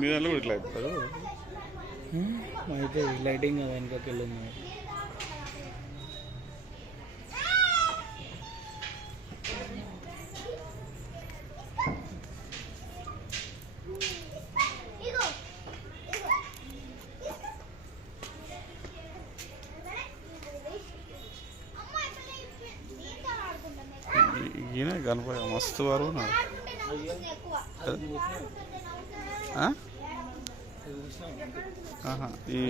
మీ దాంట్లో కూడా ఇట్లా అయిపోతారు అయితే లైటింగ్ వెనకకి వెళ్ళింది. ఈయన కనపడ మస్తు వారు ఈ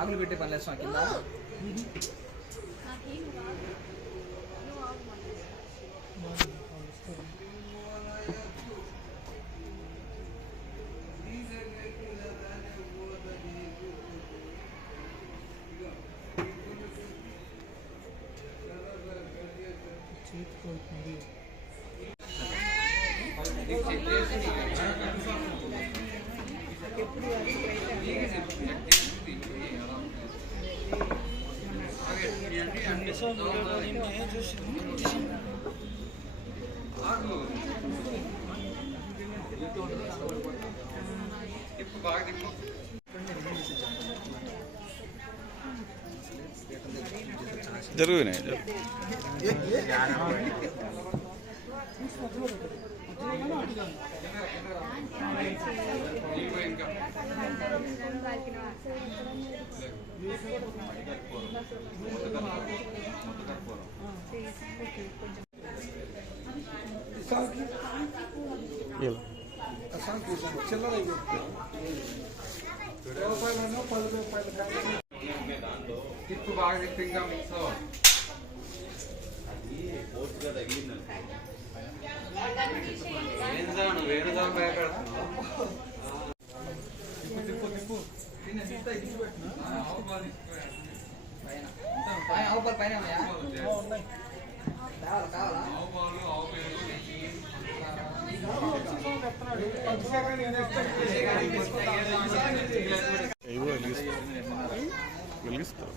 ఆకులు పెట్టే పని లేస్తాం కింద. జరుగుతున్నాయి. టిప్పు బాగా తిప్పి ఇంకా మిక్స్ వేణుదా భయపడుతున్నావు. తిప్పు తిప్పు పైన కావాలా వెలిగిస్తారు.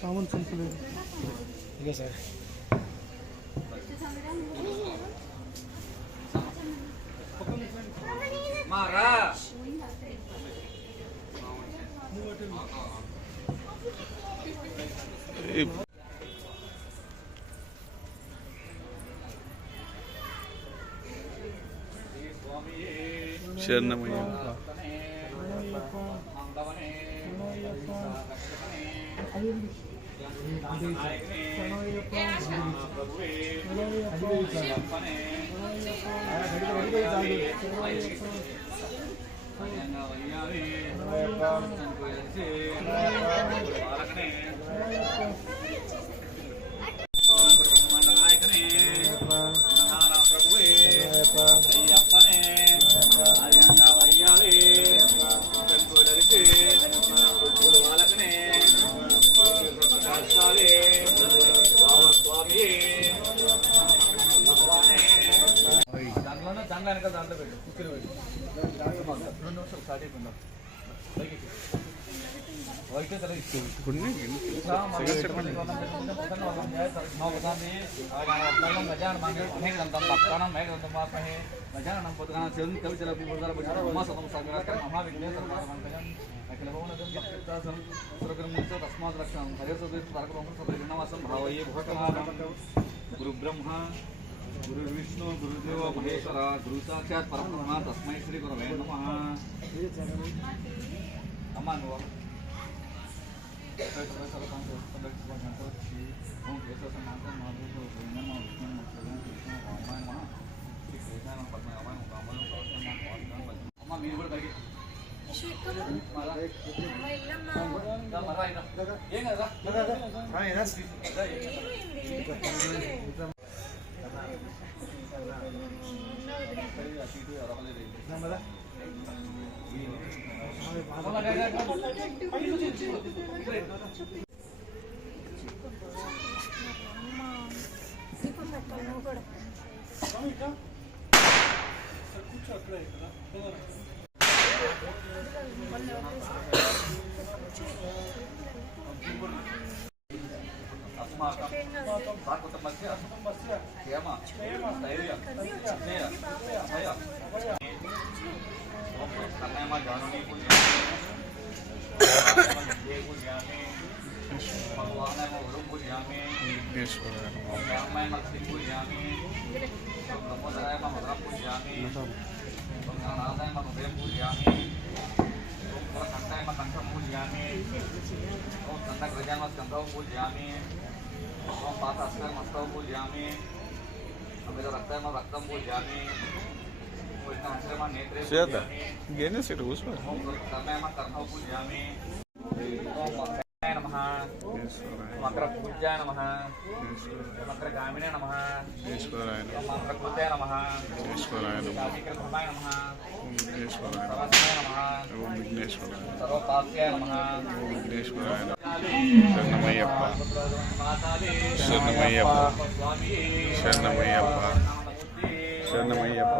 సామాన్ సంపలేదు ఇక సార్. మారా శరణమయ్య దాంట్లో పెట్టు కుక్కలు పెట్టు 2 నిమిషాలు స్టార్ట్ అయిపోయిందా. కొన్ని సిగరెట్ చెప్పండి. గురు బ్రహ్మ గురు విష్ణు గురుదేవ మహేశ్వర గురు సాక్షాత్ పరబ్రహ్మ తస్మై శ్రీ గురవే నమః. అమ్మా నువ్వు అమ్మా మీరు కూడా తగ్గి ఏం కదా చేద్దా ఇంకేం చేసి ఇటు కూర్చో. మంత్ర పూజ్యాయ నమః మంత్ర గామినే నమః మంత్ర కృతే నమః విక్రమాయ నమః సరస్వతే నమః సర్వపాప్యాయ నమః శరణమయ్యప్ప శరణమయ్యప్ప శరణమయ్యప్ప శరణమయ్యప్ప.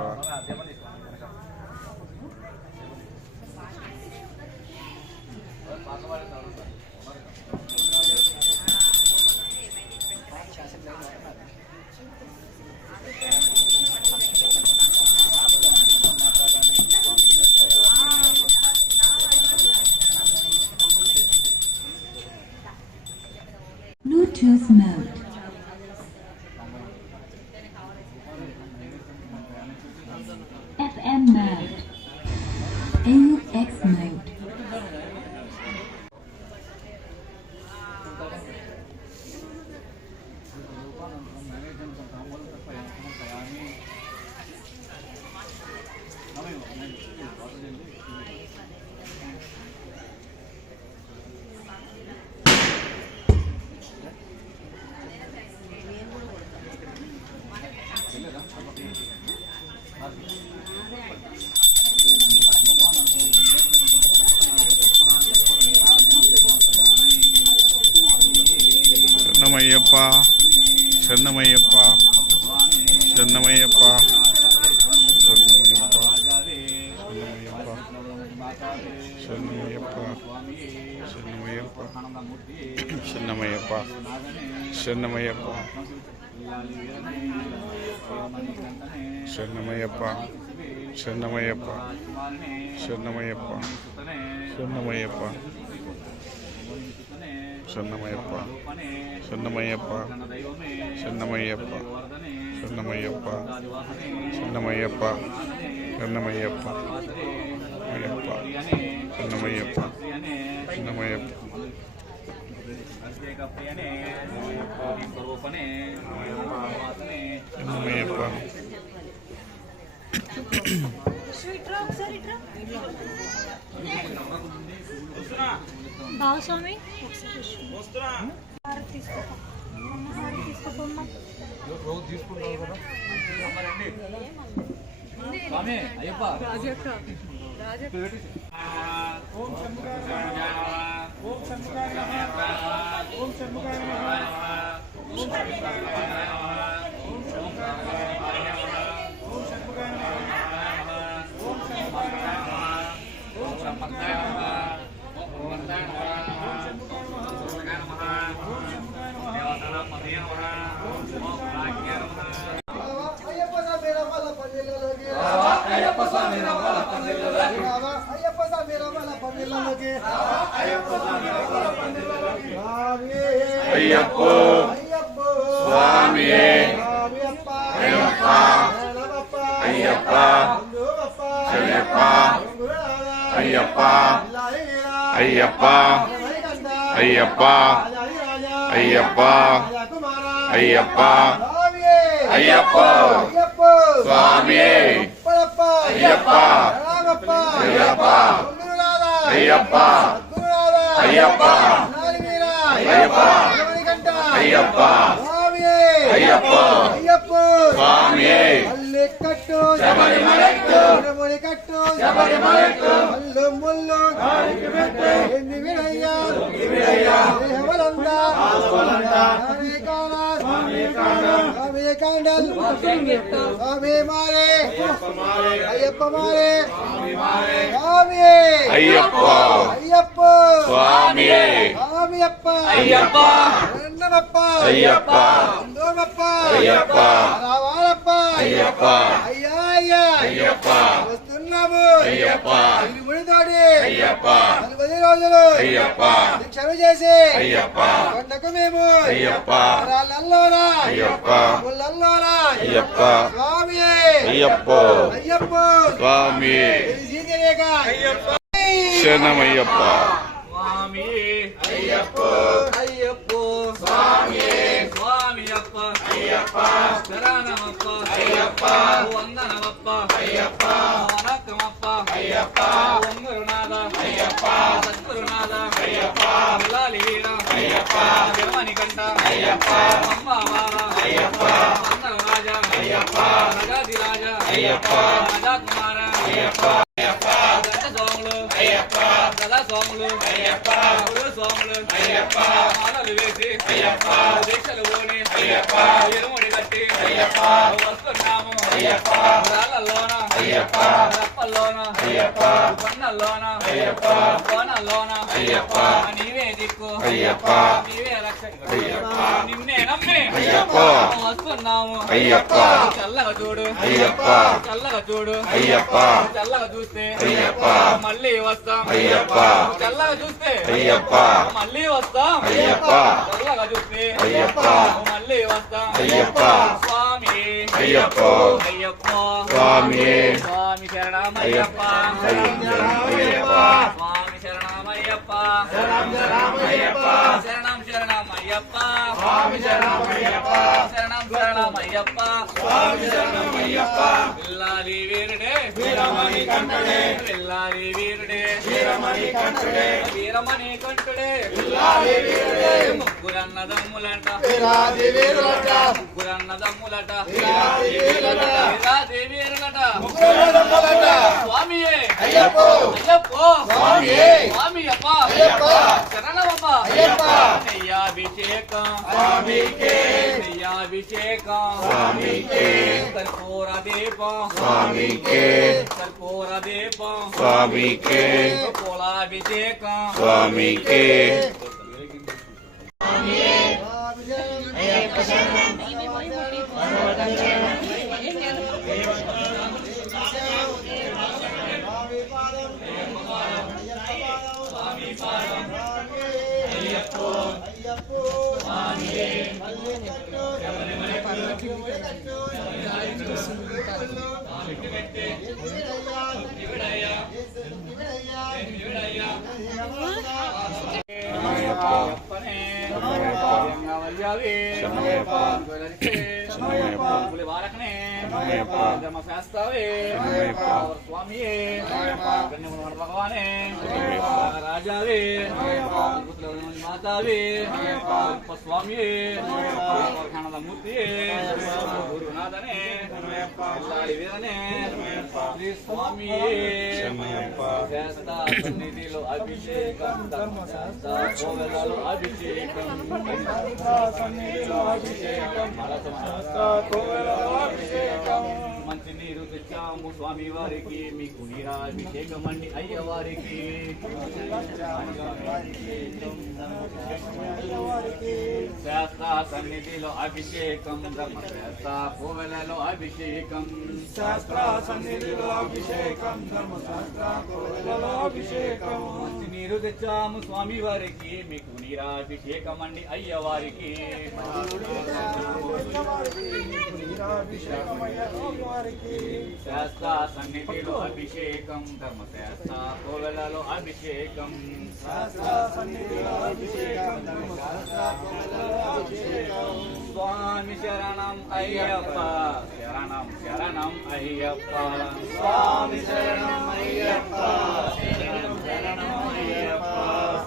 Bluetooth mode. FM mode. AUX mode. శరణమయ్యప్ప శరణమయ్యప్ప శరణమయ్యప్ప శరణమయ్యప్ప శరణమయ్యప్ప శరణమయ్యప్ప శరణమయ్యప్ప శరణమయ్యప్ప శరణమయ్యప్ప శరణమయ్యప్ప శరణమయ్యప్ప శరణమయ్యప్ప శరణమయ్యప్ప శరణమయ్యప్ప శరణమయ్యప్ప శరణమయ్యప్ప శరణమయ్యప్ప అయ్యప్ప శరణమయ్యప్ప శరణమయ్యప్ప శరణమయ్యప్ప భావస్వామి తీసుకోమ్మా స్వామి అయ్యప్ప ఓం శంభుగాయ పందిళ్ళలోకి అయ్యప్ప స్వామి రమణ పందిళ్ళలోకి రావా అయ్యప్ప స్వామి రమణ పందిళ్ళలోకి అయ్యప్ప స్వామి అయ్యప్ప అయ్యప్ప శరణప్ప అయ్యప్ప అయ్యప్ప అయ్యప్ప అయ్యప్ప అయ్యప్ప అయ్యప్ప స్వామి అయ్యప్ప అయ్యప్ప అయ్యప్ప అయ్యప్ప అయ్యప్ప అయ్యప్ప అయ్యప్ప స్వామి శబరిమలై కట్టు మల్లు ముల్లు ఎన్ని విడయ్యా స్వామి కాండల్ స్వామి మారే అయ్యప్ప మారే స్వామి అయ్యప్ప అయ్యప్ప స్వామి స్వామియప్ప అయ్యప్ప అన్నమప్ప అయ్యప్ప అందోమప్ప అయ్యప్ప రావాలప్ప అయ్యప్ప అయ్యా అయ్యా అయ్యప్ప వస్తున్నాము అయ్యప్ప ముడితోటి అయ్యప్ప 40 రోజులు అయ్యప్ప దీక్షలు చేసి అయ్యప్ప కొండకు మేము అయ్యప్ప రాళ్ళల్లోనా అయ్యప్ప ముళ్ళల్లోనా అయ్యప్ప స్వామి అయ్యప్ప అయ్యప్ప స్వామి తెలియక అయ్యప్ప శరణమయ్యప్ప స్వామి అయ్యప్ప అయ్యప్ప స్వామి స్వామియప్ప అయ్యప్ప శరణమప్ప అయ్యప్ప వందనమప్ప అయ్యప్ప వనకమప్ప అయ్యప్ప వంగురునాథ అయ్యప్ప సద్గురునాథ అయ్యప్ప ములాలి వీర అయ్యప్ప జర్మని కంట అయ్యప్ప అమ్మవార అయ్యప్ప అందర రాజ అయ్యప్ప నగాది రాజ అయ్యప్ప రాజకుమార అయ్యప్ప గంట సోములు అయ్యప్ప గదా సోములు అయ్యప్ప గురు సోములు అయ్యప్ప మాలలు వేసి అయ్యప్ప దీక్షలు పోని అయ్యప్ప ఇరుముడి కట్టి అయ్యప్ప వస్తున్నాము అయ్యప్ప రాళ్ళల్లోన అయ్యప్ప రప్పల్లోన అయ్యప్ప కొండల్లోన అయ్యప్ప కోనల్లోన అయ్యప్ప నీవే దిక్కు అయ్యప్ప నీవే రక్ష అయ్యప్ప నిన్నే నమ్మి అయ్యప్ప వస్తున్నాము అయ్యప్ప చల్లగా చూడు అయ్యప్ప చల్లగా చూడు అయ్యప్ప చల్లగా చూస్తే అయ్యప్ప మళ్ళీ వస్తాం అయ్యప్ప చల్లగా చూస్తే అయ్యప్ప మళ్ళీ వస్తాం అయ్యప్ప చల్లగా చూస్తే అయ్యప్ప మళ్ళీ వస్తాం అయ్యప్ప స్వామి అయ్యప్ప అయ్యప్ప స్వామి స్వామి శరణమయ్యప్ప అయ్యప్ప స్వామి శరణమయ్యప్ప శరణం శరణమయ్యప్ప శరణం శరణమయ్యప్ప విల్లాలి వీరుడే వీరమణి కంఠుడే విల్లాలి వీరుడే వీరమణి కంఠుడే వీరమణి కంఠుడే విల్లాలి వీరుడే ముగ్గురన్నదమ్ములంట వీరాది వీరులట ముగ్గురన్నదమ్ములట వీరాది వీరులట వీరాది వీరులట ముగ్గురన్నదమ్ములట స్వామియే అయ్యప్ప అయ్యప్ప స్వామియే స్వామియప్ప అయ్యప్ప శరణమప్ప అయ్యప్ప నెయ్యాభిషేకం స్వామికే నెయ్యాభిషేకం స్వామికే కర్పూర దీపం స్వామికే కర్పూర దీపం స్వామికే పూలాభిషేకం స్వామికే భగవానే రాజావే మాతావే స్వామియే మూర్తియే గురునాథనే వీరనే శ్రీ స్వామియే శాస్త్ర సన్నిధిలో అభిషేకం ధర్మశాస్త్ర గోవెలలో అభిషేకం అభిషేకం మంచి నీరు తెచ్చాము స్వామి వారికి మీకు నీరాభిషేకం అండి అయ్యవారికి శాస్త్ర సన్నిధిలో అభిషేకం ధర్మశాస్త్ర కోవెలలో అభిషేకం శాస్త్ర సన్నిధిలో అభిషేకం ధర్మశాస్త్ర కోవెలలో అభిషేకం మంచి నీరు తెచ్చాము స్వామి వారికి మీకు నీరాభిషేకం అండి అయ్యవారికి శాస్త్ర సన్నిధిలో అభిషేకం ధర్మశాస్త్ర కోవెలలో అభిషేకం శాస్త్ర సన్నిధిలో అభిషేకం ధర్మశాస్త్ర కోవెలలో అభిషేకం స్వామి శరణం అయ్యప్ప శరణం శరణం అయ్యప్ప స్వామి శరణం అయ్యప్ప శరణం శరణం అయ్యప్ప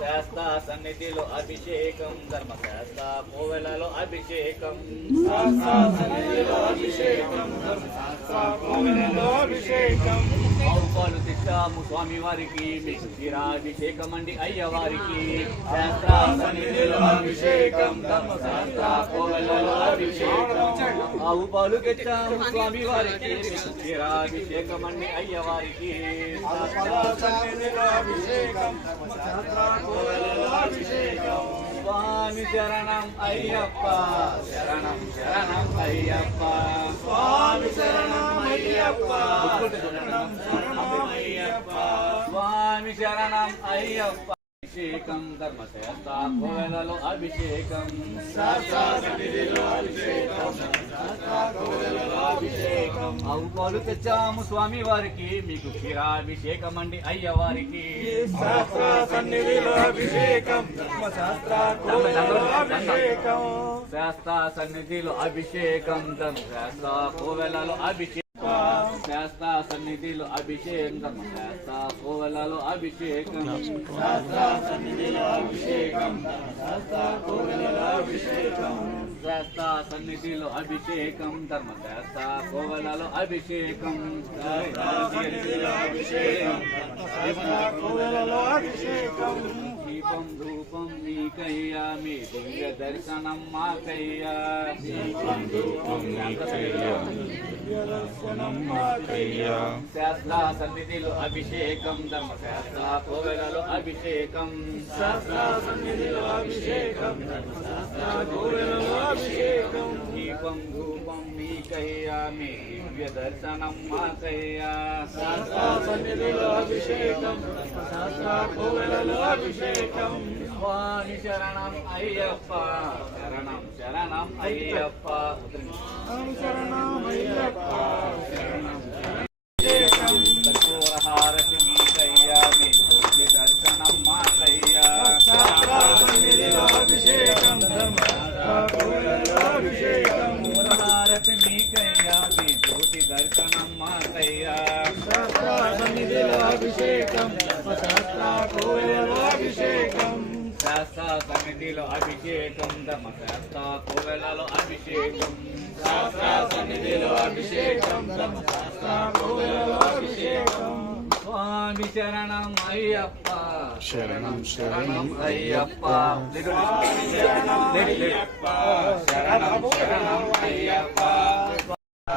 శాస్త్ర సన్నిధిలో అభిషేకం ధర్మశాస్త్ర కోవెలలో అభిషేకం శాస్త్ర సన్నిధిలో అభిషేకం ధర్మశాస్త్ర కోవెలలో అభిషేకం పాలు తెచ్చాము స్వామి వారికి మీకు క్షీరాభిషేకం అండి అయ్యవారికి శాస్త్ర సన్నిధిలో అభిషేకం ధర్మశాస్త్ర కోవెలలో అభిషేకం ఆవు పాలు తెచ్చాము స్వామి వారికి మీకు క్షీరాభిషేకం అండి అయ్యవారికి సన్నిధిలో అభిషేకం ధర్మశాస్త్ర కోవెలలో అభిషేకం స్వామి శరణం అయ్యప్ప శరణం శరణం అయ్యప్ప స్వామి శరణం అయ్యప్ప శరణం శరణం అయ్యప్ప స్వామి శరణం అయ్యప్ప అభిషేకం ధర్మశాస్త్ర కోవెలలో అభిషేకం శాస్త్ర సన్నిధిలో అభిషేకం ధర్మశాస్త్ర కోవెలలో అభిషేకం ఆవు పాలు తెచ్చాము స్వామి వారికి మీకు క్షీరాభిషేకం అండి అయ్యవారికి శాస్త్ర సన్నిధిలో అభిషేకం ధర్మశాస్త్ర కోవెలలో అభిషేకం శాస్త్ర సన్నిధిలో అభిషేకం ధర్మశాస్త్ర కోవెలలో అభిషేకం శాస్త్ర సన్నిధిలో అభిషేకం ధర్మశాస్త్ర కోవెలలో అభిషేకం శాస్త్ర సన్నిధిలో అభిషేకం ధర్మశాస్త్ర కోవెలలో అభిషేకం శాస్త్ర సన్నిధిలో అభిషేకం ధర్మశాస్త్ర కోవెలలో అభిషేకం శాస్త్ర సన్నిధిలో అభిషేకం ధర్మశాస్త్ర కోవెలలో అభిషేకం దీపం ధూపం మీకయ్యా మీ దివ్య దర్శనం మాకయ్యా దీపం ధూపం మీకయ్యా దర్శనం మాకయ్యా శాస్త్ర సన్నిధిలో అభిషేకం ధర్మశాస్త్ర కోవెలలో అభిషేకం శాస్త్ర సన్నిధిలో అభిషేకం ధర్మశాస్త్ర కోవెలలో అభిషేకం దీపం ధూపం మీకయ్యా మీ దివ్య దర్శనం మాకయ్యా శాస్త్ర సన్నిధిలో అభిషేకం ధర్మశాస్త్ర కోవెలలో అభిషేకం స్వామి శరణం అయ్యప్ప శరణం శరణం అయ్యప్ప శరణం అయ్యప్ప శరణం కర్పూరహారతి మీకయ్యా మీ దివ్య దర్శనం మాకయ్యా శాస్త్ర సన్నిధిలో అభిషేకం ధర్మశాస్త్ర కోవెలలో అభిషేకం హారతి మీకయ్యా మీ జ్యోతి దర్శనం మాకయ్యా శాస్త్ర సన్నిధిలో అభిషేకం ధర్మశాస్త్ర కోవెలలో అభిషేకం శాస్త్ర సన్నిధిలో అభిషేకం ధర్మశాస్త్ర కోవెలలో అభిషేకం శాస్త్ర సన్నిధిలో అభిషేకం ధర్మశాస్త్ర కోవెలలో అభిషేకం స్వామి శరణం అయ్యప్ప శరణం శరణం అయ్యప్ప శరణం అయ్యప్ప శరణం శరణం అయ్యప్ప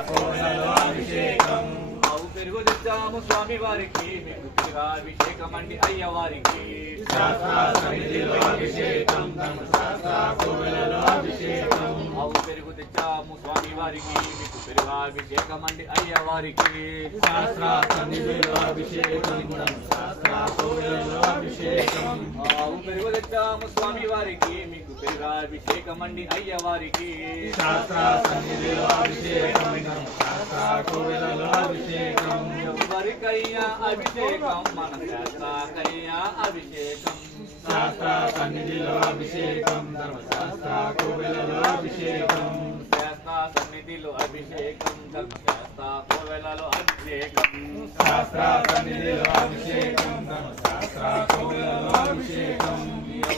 కోవెలలో అభిషేకం ఆవు పెరుగు తెచ్చాము స్వామి వారికి మీకు క్షీరాభిషేకం అండి అయ్యవారికి శాస్త్ర సన్నిధిలో అభిషేకం ధర్మశాస్త్ర కోవెలలో అభిషేకం ఆవు పెరుగు తెచ్చాము స్వామి వారికి మీకు పెరుగాభిషేకం అండి అయ్యవారికి శాస్త్ర సన్నిధిలో అభిషేకం ధర్మశాస్త్ర కోవెలలో అభిషేకం ఆవు పెరుగు తెచ్చాము స్వామి వారికి మీకు పెరుగాభిషేకం అండి అయ్యవారికి శాస్త్ర సన్నిధిలో అభిషేకం ధర్మశాస్త్ర కోవెలలో అభిషేకం ఎవరికయ్యా అభిషేకం మన శాస్త్రకయ్యా అభిషేకం శాస్త్ర సన్నిధిలో అభిషేకం ధర్మశాస్త్ర కోవెలలో అభిషేకం శాస్త్ర సన్నిధిలో అభిషేకం ధర్మశాస్త్ర కోవెలలో అభిషేకం శాస్త్ర సన్నిధిలో అభిషేకం ధర్మశాస్త్ర కోవెలలో అభిషేకం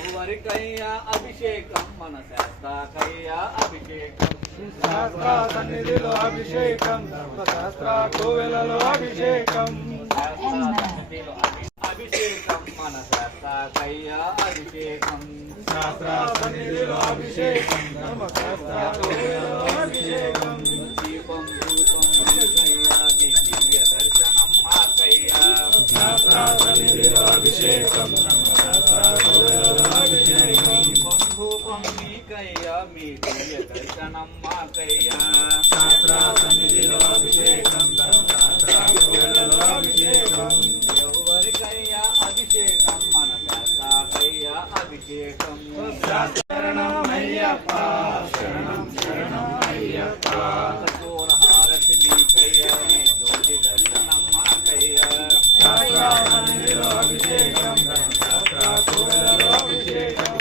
ఎవరికయ్యా అభిషేకం మన శాస్త్రకయ్యా అభిషేకం శాస్త్ర సన్నిధిలో అభిషేకం ధర్మశాస్త్ర కోవెలలో అభిషేకం శాస్త్ర సన్నిధిలో అభిషేకం మన శాస్త్రకయ్యా అభిషేకం శాస్త్ర సన్నిధిలో అభిషేకం ధర్మశాస్త్ర కోవెలలో అభిషేకం దీపం రూపం మీకయ్యా మీ దివ్య అభిషేకం ధూపం మీకయ్యా మీ దివ్య దర్శనం మాకయ్యా శాస్త్ర సన్నిధిలో అభిషేకం ధర్మశాస్త్ర కోవెలలో అభిషేకం ఎవరికయ్యా అభిషేకం మన శాస్త్రకయ్యా అభిషేకం శరణం అయ్యప్ప శరణం శరణం అయ్యప్ప హారతి మీకయ్యా మీ జ్యోతి దర్శనం మాకయ్యా శాస్త్ర సన్నిధిలో అభిషేకం ధర్మశాస్త్ర కోవెలలో అభిషేకం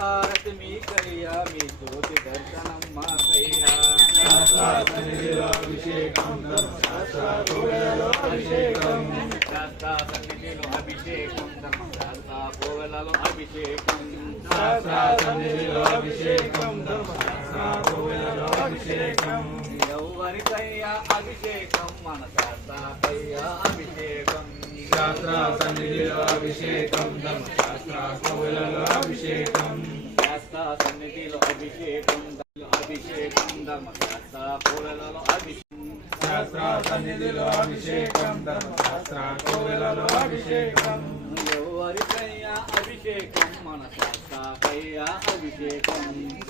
హారతి మీకయ్యా మీ జ్యోతి దర్శనం మాకయ్యా శాస్త్ర సన్నిధిలో అభిషేకం ధర్మశాస్త్ర కోవెలలో అభిషేకం శాస్త్ర సన్నిధిలో అభిషేకం ధర్మశాస్త్ర కోవెలలో అభిషేకం శాస్త్ర సన్నిధిలో అభిషేకం ధర్మశాస్త్ర కోవెలలో అభిషేకం ఎవరికయ్యా అభిషేకం మన శాస్త్రకయ్యా అభిషేకం శాస్త్ర సన్నిధిలో అభిషేకం ధర్మశాస్త్ర కోవెలలో అభిషేకం శాస్త్ర సన్నిధిలో అభిషేకం అభిషేకం ధర్మశాస్త్ర కోవెలలో అభిషేకం శాస్త్ర సన్నిధిలో అభిషేకం ధర్మశాస్త్ర కోవెలలో అభిషేకం ఎవరికయ్యా అభిషేకం మన శాస్త్రకయ్యా అభిషేకం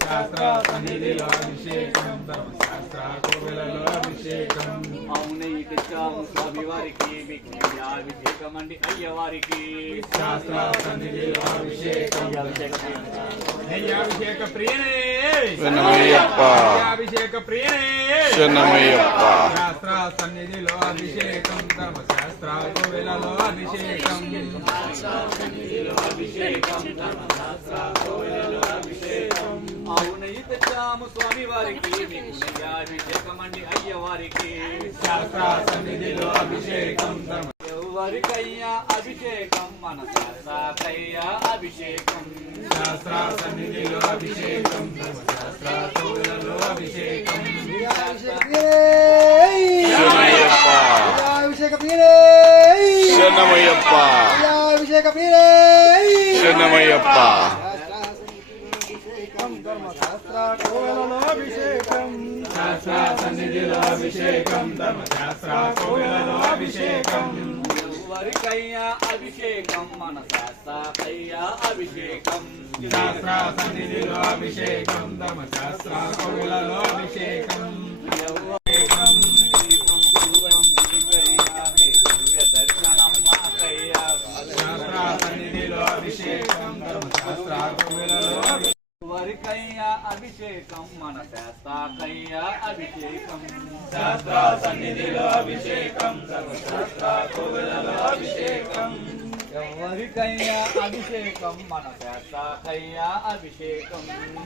శాస్త్ర సన్నిధిలో అభిషేకం ధర్మశాస్త్ర కోవెలలో అభిషేకం అవునే తెచ్చాము స్వామి వారికి మీకు అభిషేకం అండి అయ్యవారికి శాస్త్ర సన్నిధిలో అభిషేకం నెయ్యాభిషేక ప్రియనే శరణమయ్యప్ప అభిషేక ప్రియనే శరణమయ్యప్ప శాస్త్ర సన్నిధిలో అభిషేకం ధర్మశాస్త్ర కోవెలలో అభిషేకం అవునయ్య తెచ్చాము స్వామి వారికి మీకు అభిషేకం అండి అయ్యవారికి శాస్త్ర సన్నిధిలో అభిషేకం ఎవరికయ్యా అభిషేకం మన శాస్త్రకయ్యా అభిషేకం శాస్త్ర సన్నిధిలో అభిషేకం ధర్మశాస్త్ర కోవెలలో అభిషేకం శరణమయ్యప్ప అభిషేక ప్రియనే శరణమయ్యప్ప అభిషేక ప్రియనే శరణమయ్యప్ప ధర్మశాస్త్ర కోవెలలో అభిషేకం శాస్త్ర సన్నిధిలో అభిషేకం ధర్మశాస్త్ర కోవెలలో అభిషేకం ఎవరికయ్యా అభిషేకం మన శాస్త్రకయ్యా అభిషేకం శాస్త్ర సన్నిధిలో అభిషేకం ధర్మశాస్త్ర కోవెలలో అభిషేకం దర్శనం మాకయ్యా శాస్త్ర సన్నిధిలో అభిషేకం ధర్మశాస్త్ర కోవెలలో ఎవరికయ్యా అభిషేకం మన శాస్త్రకయ్యా అభిషేకం శాస్త్ర సన్నిధిలో అభిషేకం ధర్మశాస్త్ర కోవెలలో అభిషేకం ఎవరికయ్యా అభిషేకం మన శాస్త్రకయ్యా అభిషేకం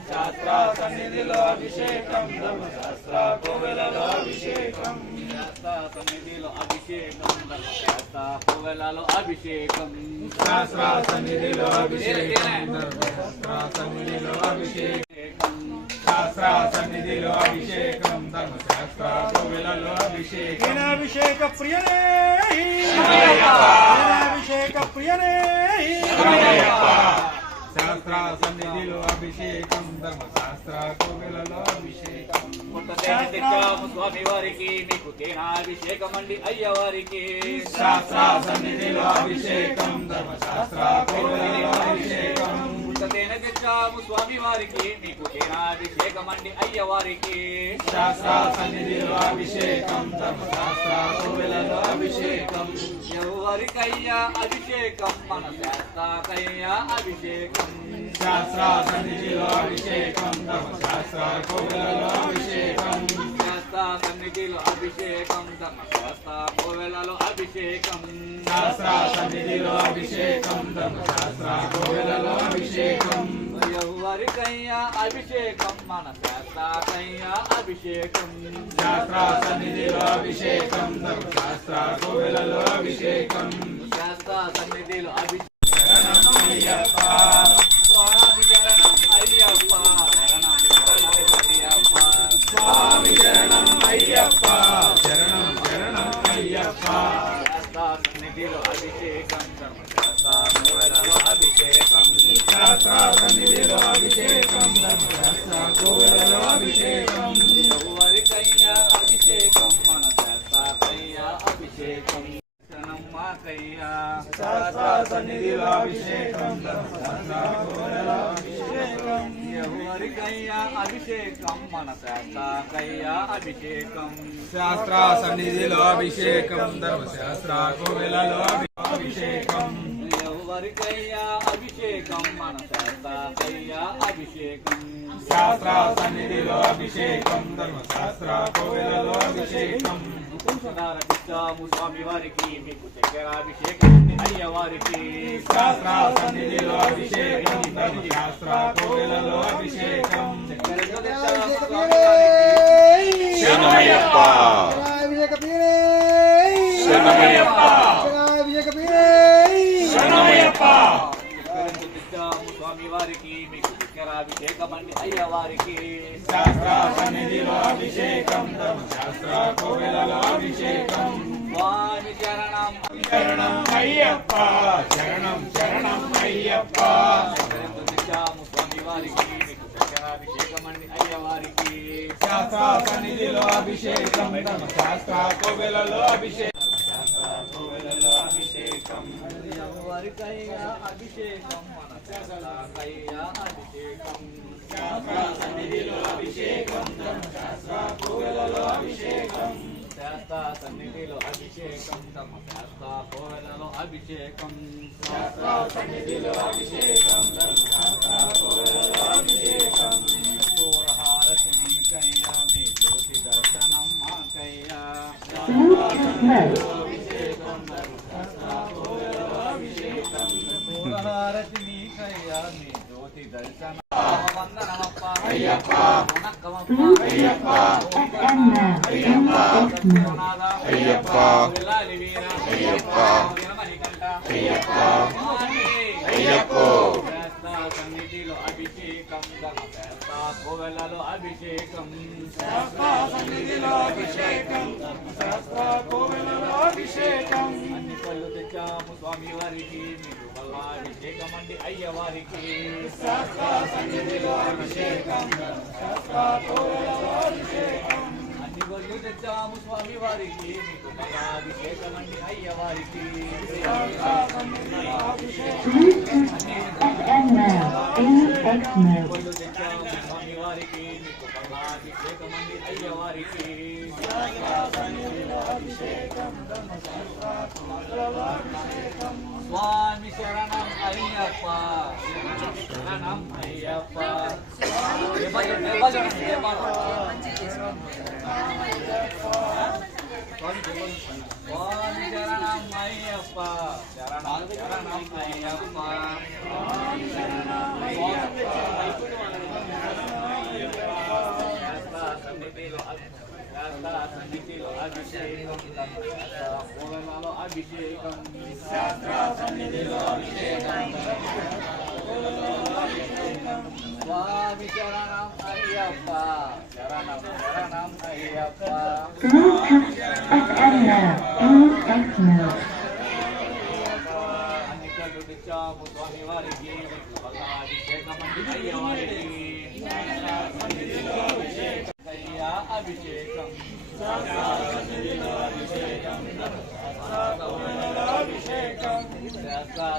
శాస్త్ర సన్నిధిలో అభిషేకం ధర్మశాస్త్ర కోవెలలో అభిషేకం శాస్త్ర సన్నిధిలో అభిషేకం శాస్త్ర కోవెలలో అభిషేకం శాస్త్ర సన్నిధిలో అభిషేకం ధర్మశాస్త్ర సన్నిధిలో అభిషేకం శాస్త్ర సన్నిధిలో అభిషేకం ధర్మశాస్త్ర కోవెలలో అభిషేకం అభిషేక ప్రియనే అభిషేక ప్రియనే శాస్త్ర సన్నిధిలో అభిషేకం ధర్మశాస్త్ర కోవెలలో అభిషేకం తెచ్చాము స్వామి వారికి మీకు తేనాభిషేకం అండి అయ్యవారికి శాస్త్ర సన్నిధిలో అభిషేకం ధర్మశాస్త్ర కోవెలలో అభిషేకం తేనె తెచ్చాము స్వామి వారికి మీకు తేనాభిషేకం అండి అయ్యవారికి శాస్త్ర సన్నిధిలో అభిషేకం ధర్మశాస్త్ర కోవెలలో అభిషేకం ఎవరికయ్యా అభిషేకం మన శాస్త్రకయ్యా అభిషేకం శాస్త్ర సన్నిధిలో అభిషేకం ధర్మశాస్త్ర కోవెలలో అభిషేకం శాస్త్ర సన్నిధిలో అభిషేకం ధర్మశాస్త్ర కోవెలలో అభిషేకం శాస్త్ర సన్నిధిలో అభిషేకం ధర్మశాస్త్ర కోవెలలో అభిషేకం ఎవరికయ్యా అభిషేకం మన శాస్త్రకయ్యా అభిషేకం శాస్త్ర సన్నిధిలో అభిషేకం ధర్మశాస్త్ర కోవెలలో అభిషేకం శాస్త్ర సన్నిధిలో అభిషేకం అయ్యప్ప స్వామి శరణం అయ్యప్ప శరణం శరణం అయ్యప్ప స్వామి శరణం అయ్యప్ప శరణం శరణం అయ్యప్ప శాస్త్ర సన్నిధిలో అభిషేకం శాస్త్ర కోవెలలో అభిషేకం శాస్త్ర సన్నిధిలో అభిషేకం ధర్మశాస్త్ర కోవెలలో అభిషేకం ఎవరికయ్యా అభిషేకం మన శాస్త్రకయ్యా అభిషేకం శరణం మాకయ్యా శాస్త్ర సన్నిధిలో అభిషేకం ధర్మశాస్త్ర కోవెలలో అభిషేకం ఎవరికయ్యా అభిషేకం మన శాస్త్రకయ్యా అభిషేకం శాస్త్ర సన్నిధిలో అభిషేకం ధర్మశాస్త్ర కోవెలలో అభిషేకం ఎవరికయ్యా అభిషేకం మన శాస్త్రకయ్యా అభిషేకం శాస్త్ర సన్నిధిలో అభిషేకం ధర్మశాస్త్ర కోవెలలో అభిషేకం పుష్పధారకిచ్చాము స్వామి వారికి మీకు చక్కెరాభిషేకం అయ్యవారికి శాస్త్ర సన్నిధిలో అభిషేకం ధర్మశాస్త్ర కోవెలలో అభిషేకం చక్కెరతో తెచ్చాము స్వామి వారికి శరణమయ్యప్ప అభిషేక ప్రియనే శరణమయ్యప్ప అభిషేక ప్రియనే శరణమయ్యప్ప చక్కెరతో తెచ్చాము స్వామి వారికి మీకు చక్కెరాభిషేకమండి అయ్యవారికి శాస్త్ర సన్నిధిలో అభిషేకం ధర్మశాస్త్ర కోవెలలో అభిషేకం స్వామి శరణం శరణం అయ్యప్ప శరణం శరణం అయ్యప్ప చక్కెరతో తెచ్చాము స్వామి వారికి మీకు చక్కెరాభిషేకమండి అయ్యవారికి శాస్త్ర సన్నిధిలో అభిషేకం ధర్మశాస్త్ర కోవెలలో అభిషేకం ఎవరికయ్యా అభిషేకం మన శాస్త్రకయ్యా అభిషేకం సన్నిధిలో అభిషేకం ధర్మశాస్త్ర కోవెలలో అభిషేకం శాస్త్ర సన్నిధిలో అభిషేకం తమ శాస్త్ర కోవెలలో అభిషేకం సన్నిధిలో అభిషేకం ధర్మశాస్త్ర కోవెలలో అభిషేకం పూరహారతి నీకయ్యా మీ జ్యోతి దర్శనం మాకయ్యా పూరహారతి నీకయ్యా మీ జ్యోతి దర్శనం వందనమప్ప అయ్యప్ప వణక్కమప్ప అయ్యప్ప సత్యనాథ అయ్యప్ప విలాలి వీర అయ్యప్ప వినమణికంఠ అయ్యప్ప స్వామి అయ్యప్పో శాస్త్ర సన్నిధిలో అభిషేకం శాస్త్ర కోవెలలో అభిషేకం సన్నిధిలో అభిషేకం ధర్మశాస్త్ర కోవెలలో అభిషేకం అన్ని పళ్ళు తెచ్చాము స్వామి వారికి మీకు బలాభిషేకం అండి అయ్యవారికి సన్నిధిలో అభిషేకం ధర్మశాస్త్ర కోవెలలో అభిషేకం అన్ని పళ్ళు తెచ్చాము స్వామి వారికి మీకు బలాభిషేకం అండి అయ్యవారికి పళ్ళు తెచ్చాము స్వామి వారికి మీకు బలాభిషేకం అండి అయ్యవారికి స్వామి శరణం అయ్యప్ప శరణం అయ్యప్ప స్వామి శరణం అయ్యప్ప శరణం శరణం అయ్యప్ప సన్నిధిలో అభిషేకం పూర్ణలో అభిషేకం సన్నిధిలో అభిషేకం స్వామి శరణం అయ్యప్ప శరణం శరణం అయ్యప్ప అన్ని కళ్ళు తెచ్చాము స్వామి వారికి అభిషేకం అండి అయ్యవారికి అయ్యా అభిషేకం శాస్త్ర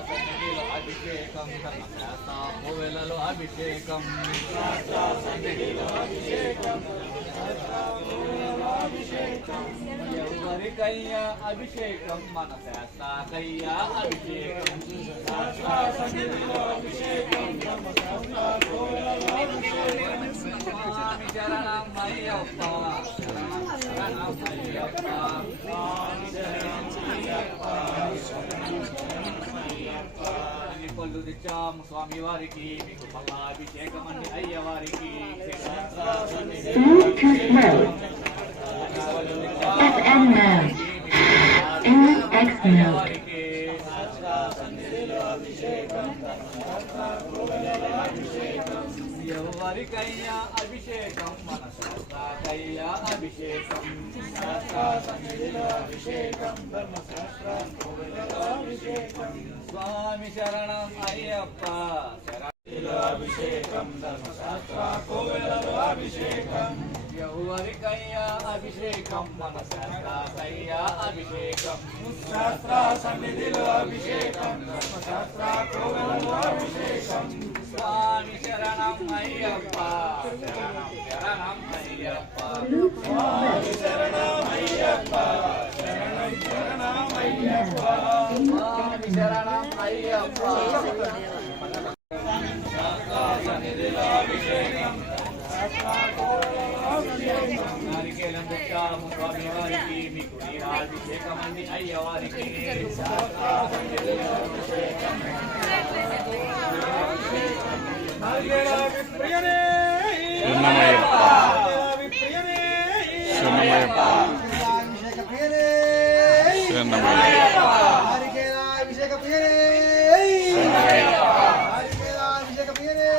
సన్నిధిలో అభిషేకం శాస్త్ర కోవెలలో అభిషేకం ఎవరికయ్యా అభిషేకం మన శాస్త్రకయ్యా అభిషేకం స్వామి శరణం అయ్యప్ప శరణం అయ్యప్ప అన్ని పళ్ళు తెచ్చాము స్వామి వారికి మీకు పల్లాభిషేకం అండి అయ్యవారికి అయ్యవారికి ఎవరికయ్యా అభిషేకం మన శాస్త్రకయ్యా అభిషేకం స్వామి శరణం అయ్యప్ప అభిషేకం ధర్మశాస్త్ర కోవెలలో అభిషేకం ఎవరికయ్యా అభిషేకం అభిషేకం మన శాస్త్రాయ అభిషేకం శాస్త్ర సన్నిధిలో అభిషేకం శాస్త్ర కోవెలలో అభిషేకం స్వామి శరణం అయ్యప్ప శరణం శరణం అయ్యప్ప స్వామి శరణం అయ్యప్ప శరణం శరణం అయ్యప్ప స్వామి శరణం అయ్యప్ప సన్నిధిలో అభిషేకం శాస్త్ర కోవెలలో అభిషేకం నారికేలం పెట్టాము స్వామి వారికి మీకు నీరాభిషేకం అండి అయ్యవారికి నారికేళావి ప్రియనే శరణమయ్యప్ప నారికేళావి ప్రియనే శరణమయ్యప్ప అభిషేక ప్రియనే శరణమయ్యప్ప నారికేళాభిషేక ప్రియనే నారికేళాభిషేక ప్రియనే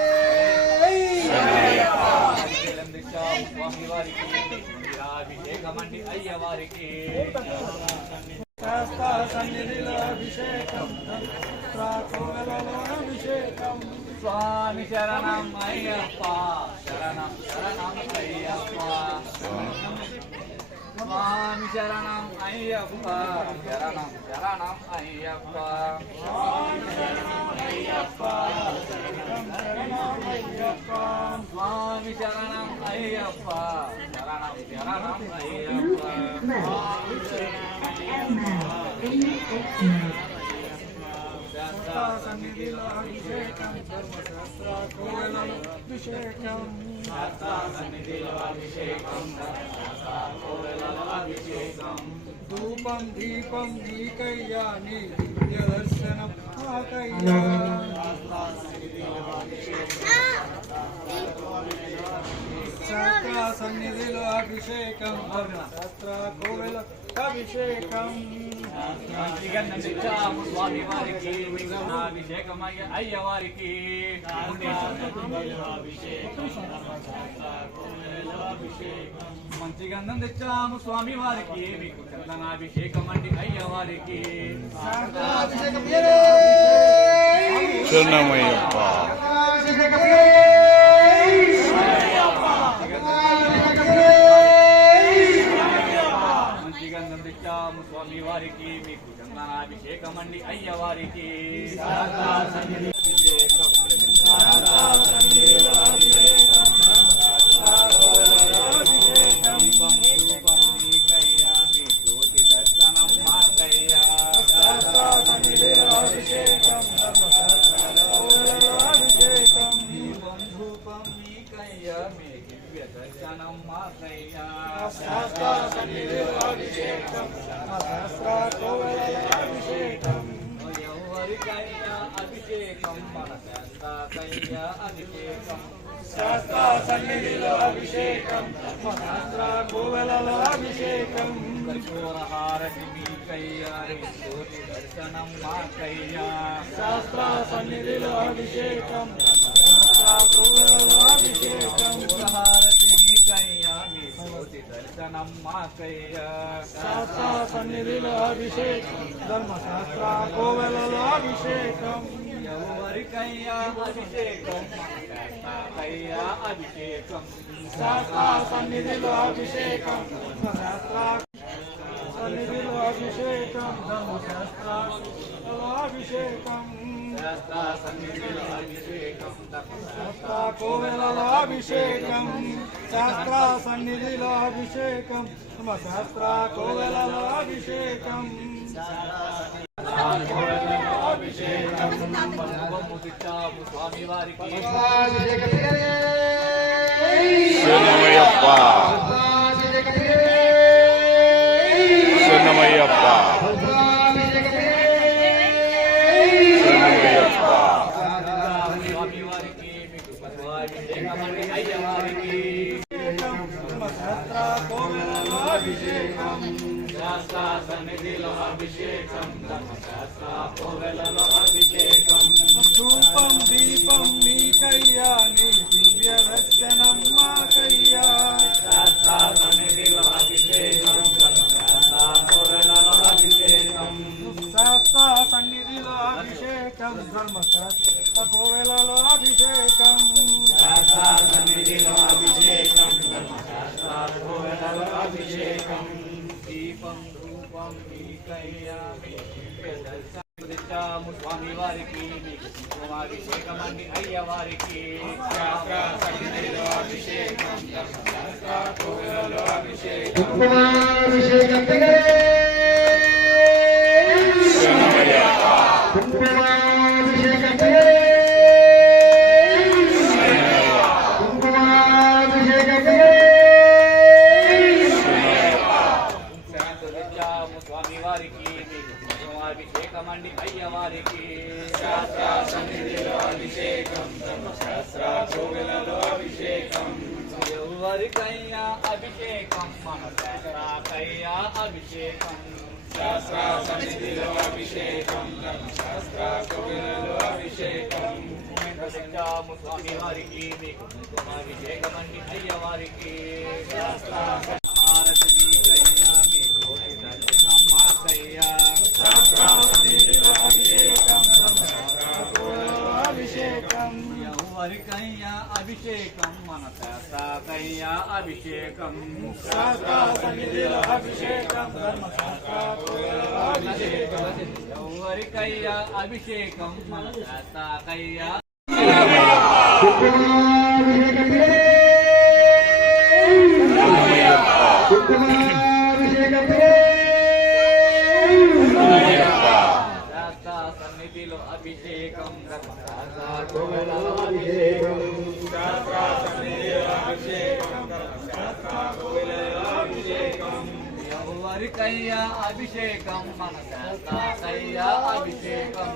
నారికేలం పెట్టాము స్వామి వారికి మీకు నీరాభిషేకం అండి అయ్యవారికి శాస్త్ర సన్నిధిలో అభిషేకం శాస్త్ర కోవెలలో అభిషేకం స్వామి శరణం అయ్యప్ప శరణం శరణం అయ్యప్ప స్వామి శరణం అయ్యప్ప శరణం శరణం అయ్యప్ప స్వామి శరణం అయ్యప్ప శరణం శరణం అయ్యప్ప శాస్త్ర సన్నిధిలో అభిషేకం ధర్మశాస్త్ర కోవెలలో అభిషేకం ధూపం దీపం నీకయ్యా నీ దివ్య దర్శనం మాకయ్యా శాస్త్ర సన్నిధిలో అభిషేకం ధర్మశాస్త్ర కోవెల అభిషేకం మంచిగన్నం తెచ్చాము స్వామి వారికి మీకు అభిషేకమయ్య అయ్యవారికి మంచిగన్నం తెచ్చాము స్వామి వారికి మీకు చందనాభిషేకం అండి అయ్యవారికి అభిషేక ప్రియనే శరణమయ్యప్ప అభిషేక ప్రియనే మంచిగన్నం తెచ్చాము స్వామి వారికి మీకు చందనాభిషేకం అండి అయ్యవారికి దీపం ధూపం నీకయ్యా మీ జ్యోతి దర్శనం మాకయ్యా దీపం ధూపం నీకయ్యా మీ దివ్య దర్శనం మాకయ్యా శాస్త్ర సన్నిధిలో అభిషేకం శాస్త్ర కోవెలలో అభిషేకం ఎవరికైనా అభిషేకం మన శాస్త్రాకయ్యా అభిషేకం శాస్త్ర సన్నిధిలో అభిషేకం శాస్త్ర కోవెలలో అభిషేకం కర్పూరహారతి మీకయ్యా మీ జ్యోతి దర్శనం మాకయ్యా శాస్త్ర సన్నిధిలో అభిషేకం శాస్త్ర కోవెలలో అభిషేకం కర్పూరహారతి మీకయ్యా మీ జ్యోతి దర్శనం మాకయ్యా శాస్త్ర సన్నిధిలో అభిషేకం ధర్మశాస్త్ర కోవెలలో అభిషేకం ఎవరికయ్యా అభిషేకం మన శాస్త్రాకయ్యా అభిషేకం శాస్త్ర సన్నిధిలో అభిషేకం శాస్త్ర సన్నిధిలో అభిషేకం ధర్మశాస్త్రలో అభిషేకం శాస్త్ర సన్నిధిలో అభిషేకం శాస్త్ర కోవెలలో అభిషేకం శాస్త్ర సన్నిధిలో అభిషేకం శాస్త్ర కోవెలలో అభిషేకం ముదిచ్చాము స్వామి వారికి అభిషేక ప్రియనే శరణమయ్యప్ప అభిషేక ప్రియనే శరణమయ్యప్ప అభిషేక ప్రియనే శరణమయ్యప్ప స్వామి వారికి మీకు పద్మాభిషేకమండి అయ్యవారికి శాస్త్ర కోవెలలో అభిషేకం శాస్త్ర సన్నిధిలో అభిషేకం ధర్మశాస్త్ర కోవెలలో అభిషేకం ధూపం దీపం నీకయ్యా నీ దివ్య దర్శనం మాకయ్యా శాస్త్ర సన్నిధిలో అభిషేకం ధర్మశాస్త్ర కోవెలలో అభిషేకం శాస్త్ర సన్నిధిలో అభిషేకం ధర్మశాస్త్ర కోవెలలో అభిషేకం శాస్త్ర సన్నిధిలో అభిషేకం ధర్మశాస్త్ర కోవెలలో అభిషేకం అభిషేకం ధూపం నీకయ్యామి దివ్యదర్శనము స్వామి వారికి మీకు కుంకుమాభిషేకమండి అయ్య వారికి అభిషేకం కుంకుమాభిషేకం స్వామి వారికి మీకు కుంకుమాభిషేకమండి అయ్య వారికి అభిషేకం ఎవరికైనా అభిషేకం మన శాస్త్రాకయ్యా అభిషేకం అభిషేకం స్వామి వారికి మీకు కుంకుమాభిషేకమండి అయ్య వారికి ఎవరికయ్యా అభిషేకం మన శాస్త్రాకయ్యా అభిషేకం ఎవరికయ్యా అభిషేకం మన శాస్త్రాకయ్యా శాస్త్ర సన్నిధిలో అభిషేకం ఎవరికయ్యా అభిషేకం మన శాస్త్రాకయ్యా అభిషేకం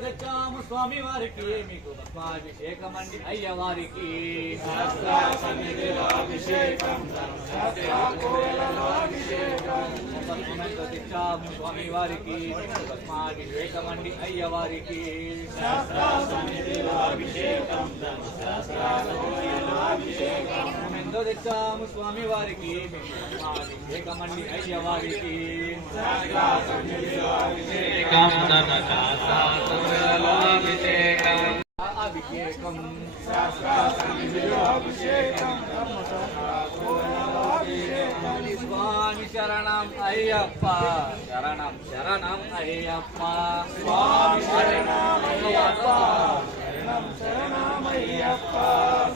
తెచ్చాము స్వామి వారికి మీకు భస్మాభిషేకమండి అయ్య వారికి తెచ్చాము స్వామి వారికి భస్మాభిషేకమండి అయ్య వారికి ఎంతో తెచ్చాము స్వామి వారికి భస్మాభిషేకమండి అయ్య వారికి అభిషేకం స్వామి శరణం అయ్యప్ప శరణం శరణం అయ్యప్ప స్వామి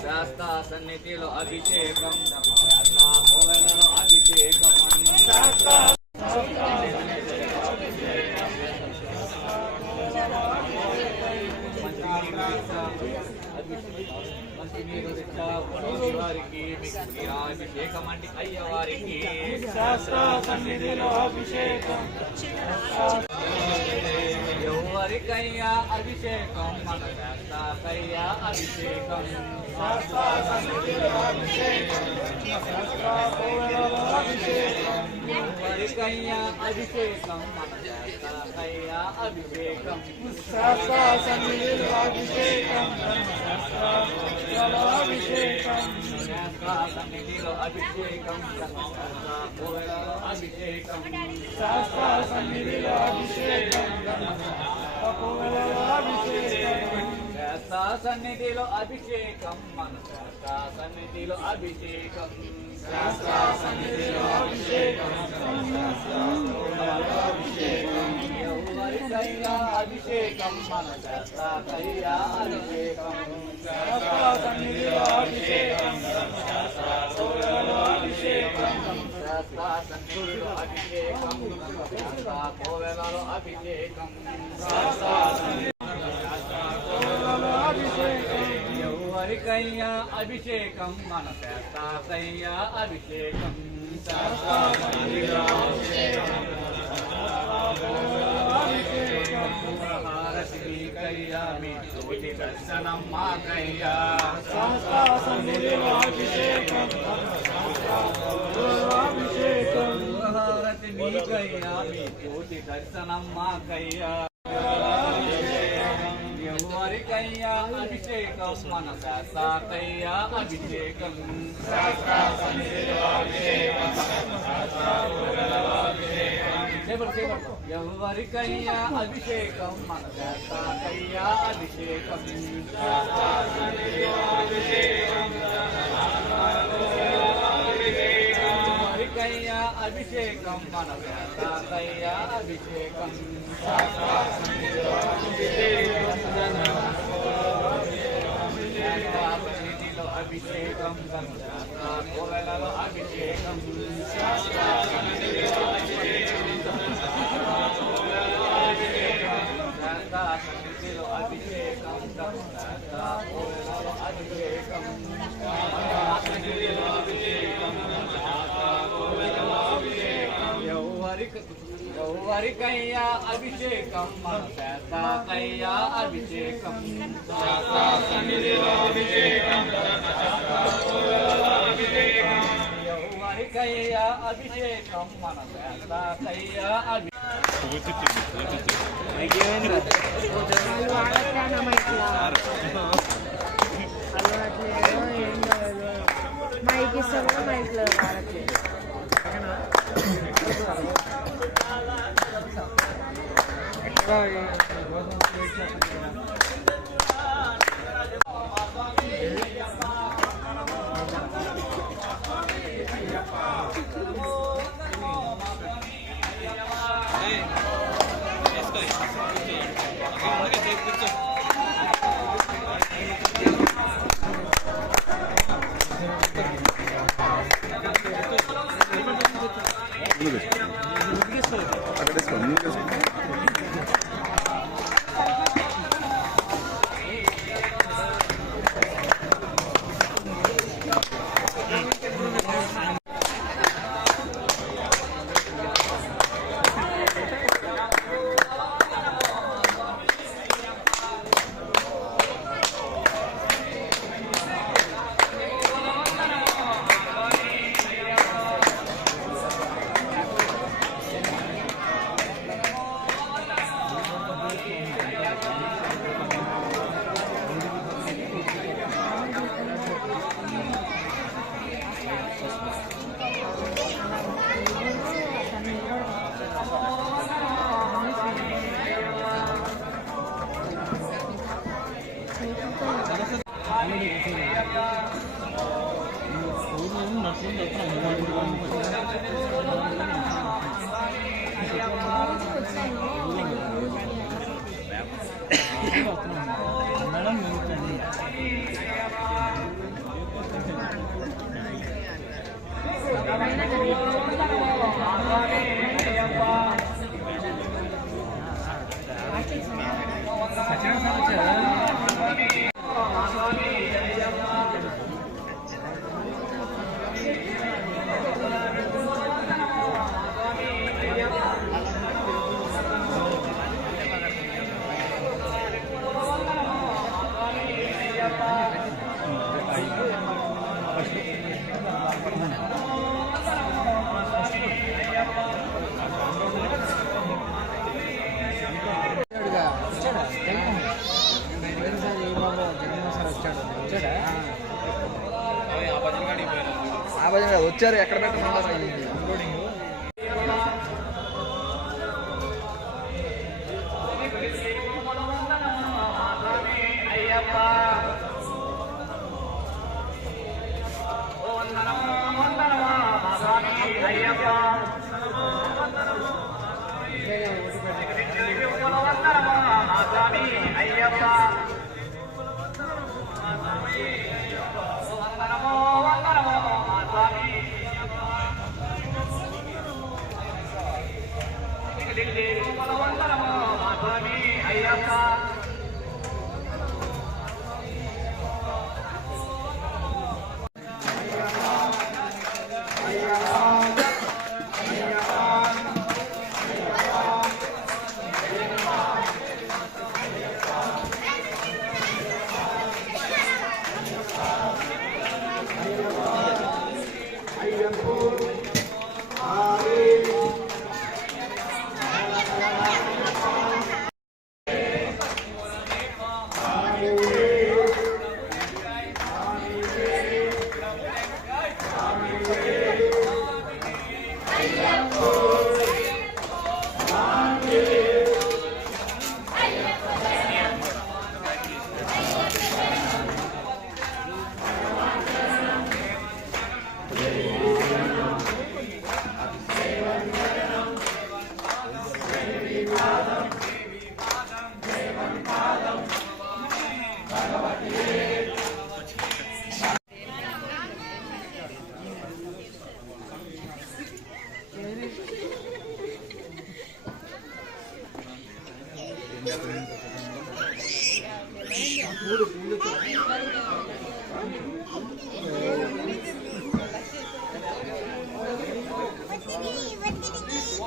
శాస్త్ర సన్నిధిలో అభిషేకం శాస్త్ర అభిషేకం వారికి అభిషేకమండి అయ్య వారికి శాస్త్ర సన్నిధిలో అభిషేకం ఎవరికయ్యా అభిషేకం మన శాస్త్రాకయ్యా అభిషేకం ఎవరికయ్యా అభిషేకం మన శాస్త్రాకయ్యా అభిషేకం సన్నిధిలో అభిషేకం అభిషేకం శాస్త్ర సన్నిధిలో అభిషేకం శాస్త్ర సన్నిధిలో అభిషేకం మన శాస్త్ర సన్నిధిలో అభిషేకం శాస్త్ర సన్నిధిలో అభిషేకం ఎవరికయ్యా అభిషేకం మన శాస్త్రాకయ్యా అభిషేకం శాస్త్ర సన్నిధిలో అభిషేకం అభిషేకం శాస్త్ర సన్నిధిలో అభిషేకం శాస్త్ర కోవెలలో అభిషేకం శాస్త్ర ఎవరికయ్యా అభిషేకం మన శాస్త్రాకయ్యా అభిషేకం శాస్త్ర సన్నిధిలో అభిషేకం కయ్యామి జ్యోతి దర్శనం మాకయ్యా శాస్త్ర సన్నిధిలో అభిషేకం అభిషేకం హారతి మీకయ్యామి జ్యోతి దర్శనం మాకయ్యా ఎవరికయ్యా అభిషేకం మన శాస్త్రకయ్యా అభిషేకం ఎవరికయ్యా అభిషేకం మన శాస్త్రకయ్యా అభిషేకం ఎవరికయ్యా అభిషేకం మన శాస్త్రకయ్యా అభిషేకం చేతిలో అభిషేకం కోవెలలో అభిషేకం సన్నిధిలో అభిషేకం కోవెలలో అభిషేకం ఎవరికయ్యా అభిషేకం మన శాస్త్రకయ్యా అభిషేకం ఎవరికయ్యా అభిషేకం మన శాస్త్రకయ్యా మైక్ ఇస్తామో మైక్ లో వాడట్లేదు వచ్చారు ఎక్కడ పెట్టమన్నారు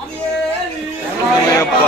శరణమయ్యప్ప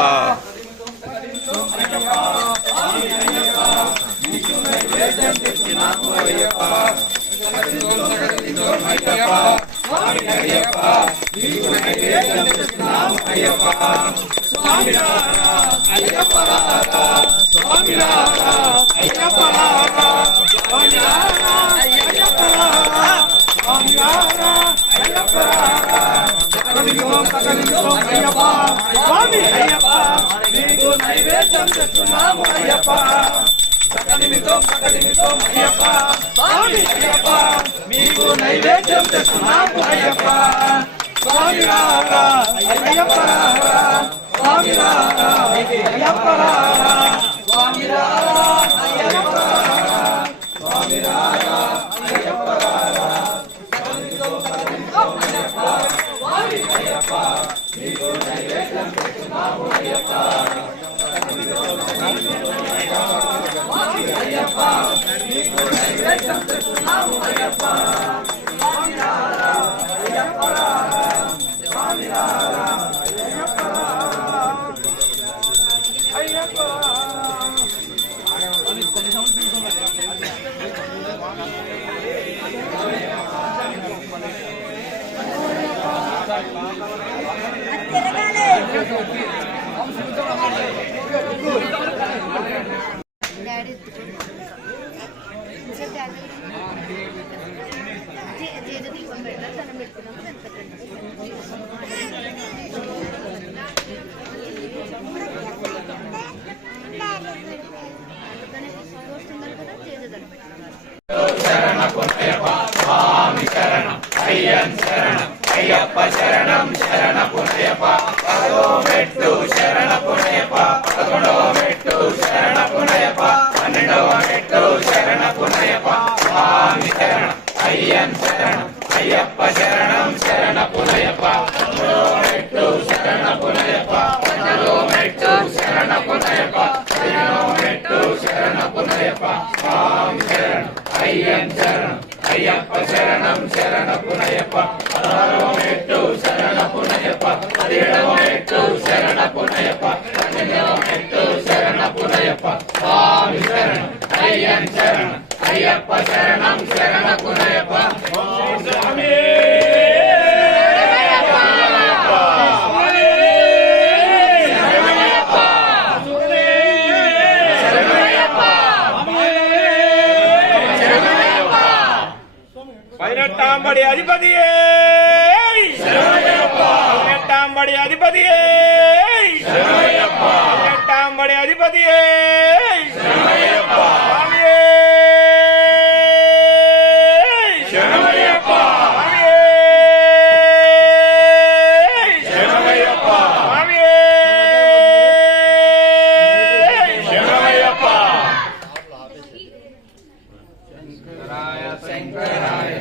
పైనట్టాంబడి అధిపతియే పైనట్టాంబడి అధిపతియే పైనట్టాంబడి అధిపతియే స్వామియే శరణమయ్యప్ప స్వామియే శరణమయ్యప్ప స్వామియే శరణమయ్యప్ప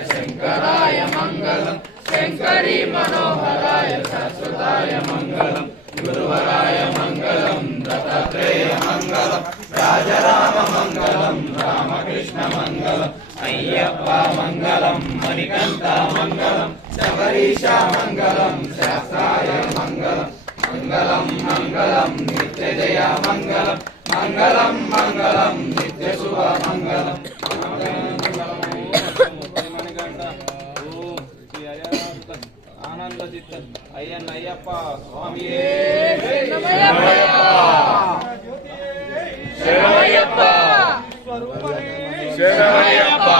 శంకరాయ మంగళం శంకరీ మనోహరాయ శాశ్వతాయ మంగళం గురువరాయ మంగళం దత్తాత్రేయ మంగళం రాజరామ మంగళం రామకృష్ణ మంగళం అయ్యప్ప మంగళం మణికంఠ మంగళం శబరీష మంగళం శాస్త్రాయ మంగళం మంగళం మంగళం నిత్య జయ మంగళం మంగళం మంగళం నిత్య శుభ మంగళం ఆనంద చిత్త అయ్యన్న అయ్యప్ప స్వామియే శరణమయ్యప్ప శరణమయ్యప్ప శరణమయ్యప్ప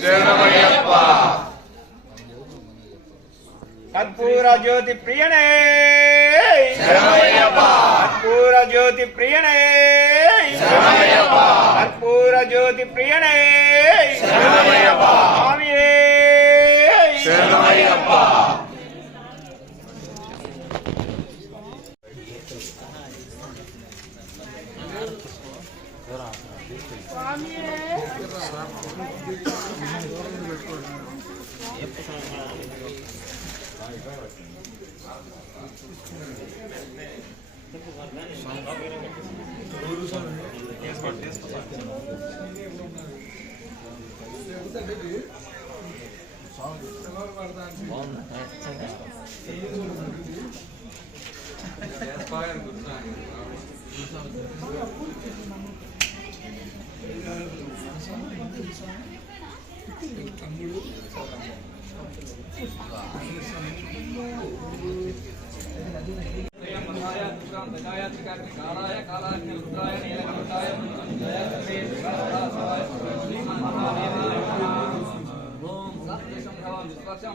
శరణమయ్యప్ప కర్పూర జ్యోతి ప్రియనే శరణమయ్యప్ప కర్పూర జ్యోతి ప్రియనే శరణమయ్యప్ప కర్పూర జ్యోతి ప్రియనే శరణమయ్యప్ప స్వామియే శరణమయ్యప్ప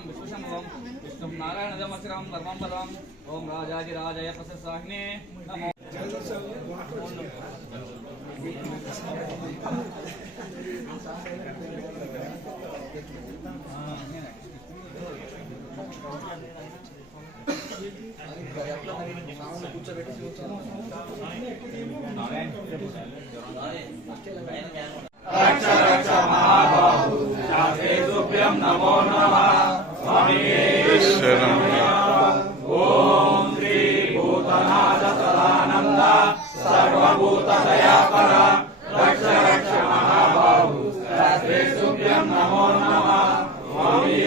विष्णु नारायण दमश्रम धर्मं पदम ओम राजाधिराजय प्रससाहिने नमो नमो नमः स्वामी ओम श्री भूतनाथ सदानंद सर्वभूत दयाकर रक्ष रक्ष महाबाहु शास्त्रेभ्यं नमो नमः स्वामी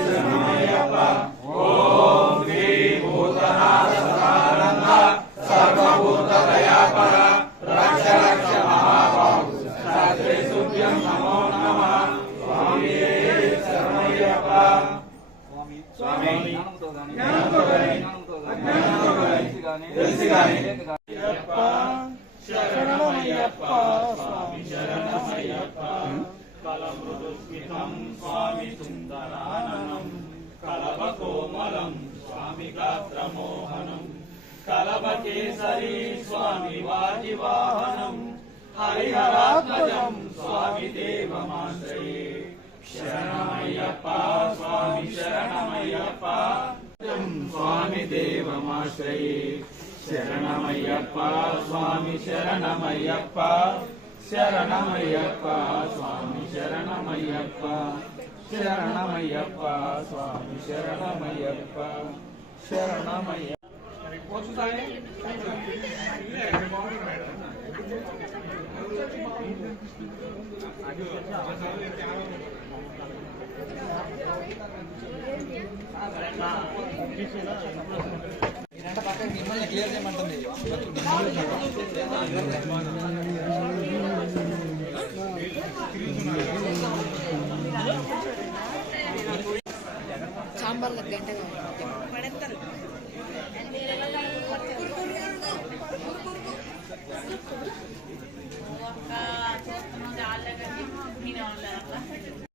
शरणमय्यप्पा ओम श्री भूतनाथ सदानंद सर्वभूत दयाकर रक्ष रक्ष महाबाहु शास्त्रेभ्यं नमो नमः स्वामी शरणमय्यप्पा स्वामी జ్ఞానంతో శరణమయ్యప్ప స్వామి శరణమయ్యప్ప కలమృదుస్మితం స్వామి సుందరాననం కలవకోమలం స్వామి గాత్రమోహనం కలవకేసరి స్వామి వాజివాహనం హరిహరాత్మజం స్వామి దేవమాశ్రయే శరణమయ్యప్ప స్వామి శరణమయ్యప్ప స్వామి దేవమాశ్రయే శరణమయ్యప్ప స్వామి శరణమయ్యప్ప శరణమయ్యప్ప స్వామి శరణమయ్యప్ప శరణమయ్యప్ప స్వామి శరణమయ్యప్ప శరణమయ్యప్ప మిమ్మల్ని క్లియర్ చేయమంటుంది. సాంబార్లో గంటగా